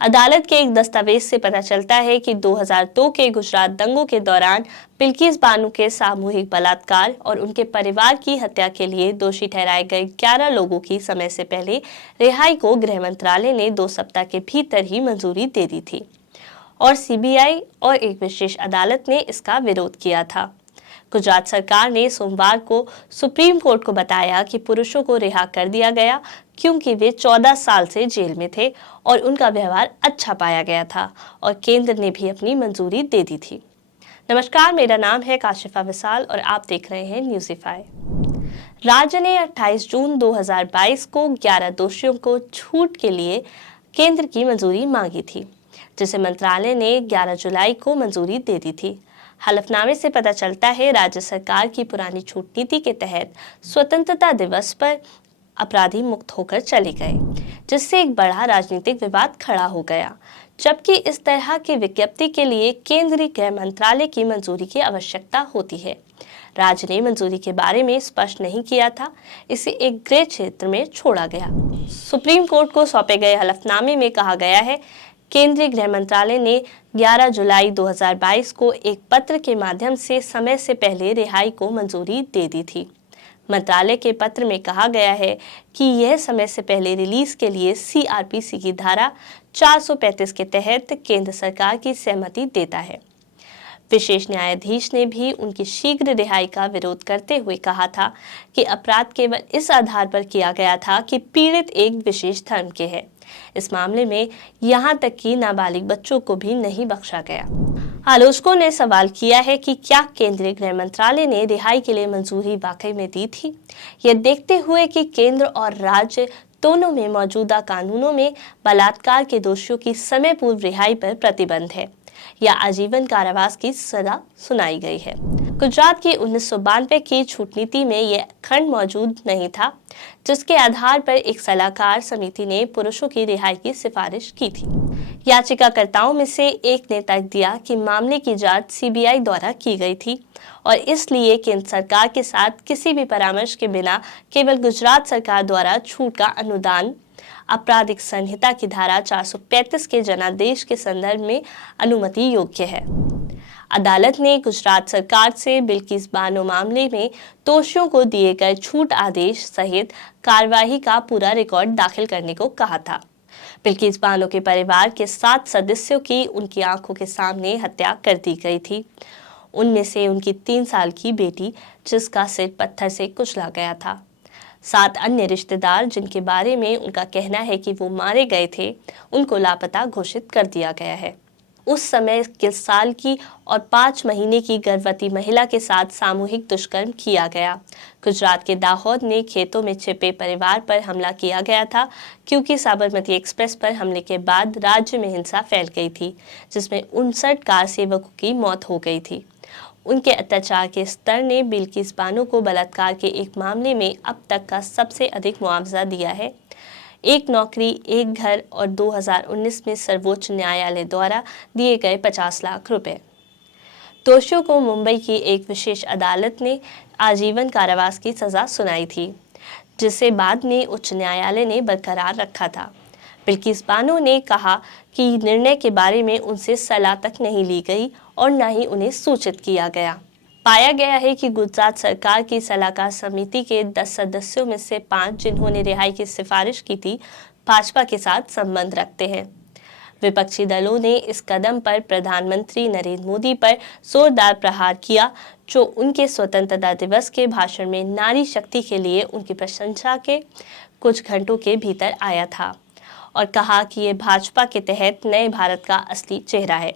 अदालत के एक दस्तावेज से पता चलता है कि 2002 के गुजरात दंगों के दौरान बिल्किस बानो के सामूहिक बलात्कार और उनके परिवार की हत्या के लिए दोषी ठहराए गए 11 लोगों की समय से पहले रिहाई को गृह मंत्रालय ने 2 सप्ताह के भीतर ही मंजूरी दे दी थी और सीबीआई और एक विशेष अदालत ने इसका विरोध किया था। गुजरात सरकार ने सोमवार को सुप्रीम कोर्ट को बताया कि पुरुषों को रिहा कर दिया गया क्योंकि वे 14 साल से जेल में थे और उनका व्यवहार अच्छा पाया गया था और केंद्र ने भी अपनी मंजूरी दे दी थी। नमस्कार, मेरा नाम है काशिफा विशाल और आप देख रहे हैं न्यूज़ीफाई। राज्य ने 28 जून 2022 को 11 दोषियों को छूट के लिए केंद्र की मंजूरी मांगी थी, जिसे मंत्रालय ने 11 जुलाई को मंजूरी दे दी थी। हलफनामे से पता चलता है राज्य सरकार की पुरानी छूट नीति के तहत स्वतंत्रता दिवस पर अपराधी मुक्त होकर चले गए, जिससे एक बड़ा राजनीतिक विवाद खड़ा हो गया। जबकि इस तरह की विज्ञप्ति के लिए केंद्रीय गृह मंत्रालय की मंजूरी की आवश्यकता होती है। राज्य ने मंजूरी के बारे में स्पष्ट नहीं किया था, इसे एक ग्रे क्षेत्र में छोड़ा गया। सुप्रीम कोर्ट को सौंपे गए हलफनामे में कहा गया है, केंद्रीय गृह मंत्रालय ने 11 जुलाई 2022 को एक पत्र के माध्यम से समय से पहले रिहाई को मंजूरी दे दी थी। मंत्रालय के पत्र में कहा गया है कि यह समय से पहले रिलीज के लिए सीआरपीसी की धारा 435 के तहत केंद्र सरकार की सहमति देता है। विशेष न्यायाधीश ने भी उनकी शीघ्र रिहाई का विरोध करते हुए कहा था कि अपराध केवल इस आधार पर किया गया था कि पीड़ित एक विशेष धर्म के हैं। इस मामले में यहाँ तक कि नाबालिग बच्चों को भी नहीं बख्शा गया। आलोचकों ने सवाल किया है कि क्या केंद्रीय गृह मंत्रालय ने रिहाई के लिए मंजूरी वाकई में दी थी, यह देखते हुए कि केंद्र और राज्य दोनों में मौजूदा कानूनों में बलात्कार के दोषियों की समय पूर्व रिहाई पर प्रतिबंध है या आजीवन कारावास की सजा सुनाई गई है। गुजरात की 1992 की छूट नीति में यह खंड मौजूद नहीं था, जिसके आधार पर एक सलाहकार समिति ने पुरुषों की रिहाई की सिफारिश की थी। याचिकाकर्ताओं में से एक ने तर्क दिया कि मामले की जांच सीबीआई द्वारा की गई थी और इसलिए केंद्र सरकार के साथ किसी भी परामर्श के बिना केवल गुजरात सरकार द्वारा छूट का अनुदान आपराधिक संहिता की धारा 435 के जनादेश के संदर्भ में अनुमति योग्य है। अदालत ने गुजरात सरकार से बिल्किस बानो मामले में दोषियों को दिए गए छूट आदेश सहित कार्यवाही का पूरा रिकॉर्ड दाखिल करने को कहा था। बिल्किस बानो के परिवार के 7 सदस्यों की उनकी आंखों के सामने हत्या कर दी गई थी। उनमें से उनकी 3 साल की बेटी, जिसका सिर पत्थर से कुचला गया था। 7 अन्य रिश्तेदार, जिनके बारे में उनका कहना है कि वो मारे गए थे, उनको लापता घोषित कर दिया गया है। उस समय 21 साल की और 5 महीने की गर्भवती महिला के साथ सामूहिक दुष्कर्म किया गया। गुजरात के दाहोद में खेतों में छिपे परिवार पर हमला किया गया था क्योंकि साबरमती एक्सप्रेस पर हमले के बाद राज्य में हिंसा फैल गई थी, जिसमें 59 कार सेवकों की मौत हो गई थी। उनके अत्याचार के स्तर ने बिल्किस बानो को बलात्कार के एक मामले में अब तक का सबसे अधिक मुआवजा दिया है। एक नौकरी, एक घर और 2019 में सर्वोच्च न्यायालय द्वारा दिए गए 50 लाख रुपए। दोषियों को मुंबई की एक विशेष अदालत ने आजीवन कारावास की सजा सुनाई थी, जिसे बाद में उच्च न्यायालय ने बरकरार रखा था। बिल्किस बानो ने कहा कि निर्णय के बारे में उनसे सलाह तक नहीं ली गई और न ही उन्हें सूचित किया गया। पाया गया है कि गुजरात सरकार की सलाहकार समिति के 10 सदस्यों में से 5, जिन्होंने रिहाई की सिफारिश की थी, भाजपा के साथ संबंध रखते हैं। विपक्षी दलों ने इस कदम पर प्रधानमंत्री नरेंद्र मोदी पर जोरदार प्रहार किया, जो उनके स्वतंत्रता दिवस के भाषण में नारी शक्ति के लिए उनकी प्रशंसा के कुछ घंटों के भीतर आया था और कहा कि ये भाजपा के तहत नए भारत का असली चेहरा है।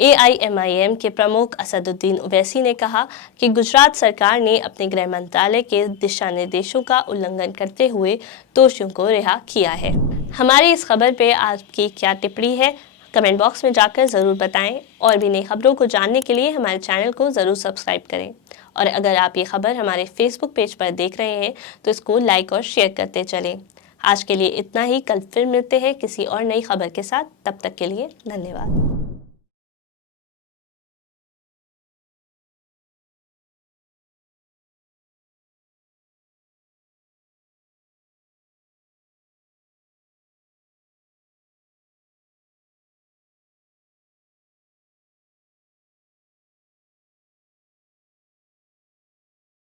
AIMIM के प्रमुख असदुद्दीन ओवैसी ने कहा कि गुजरात सरकार ने अपने गृह मंत्रालय के दिशा निर्देशों का उल्लंघन करते हुए दोषियों को रिहा किया है। हमारी इस खबर पे आपकी क्या टिप्पणी है, कमेंट बॉक्स में जाकर ज़रूर बताएं और भी नई खबरों को जानने के लिए हमारे चैनल को ज़रूर सब्सक्राइब करें। और अगर आप ये खबर हमारे फेसबुक पेज पर देख रहे हैं तो इसको लाइक और शेयर करते चलें। आज के लिए इतना ही, कल फिर मिलते हैं किसी और नई खबर के साथ। तब तक के लिए धन्यवाद।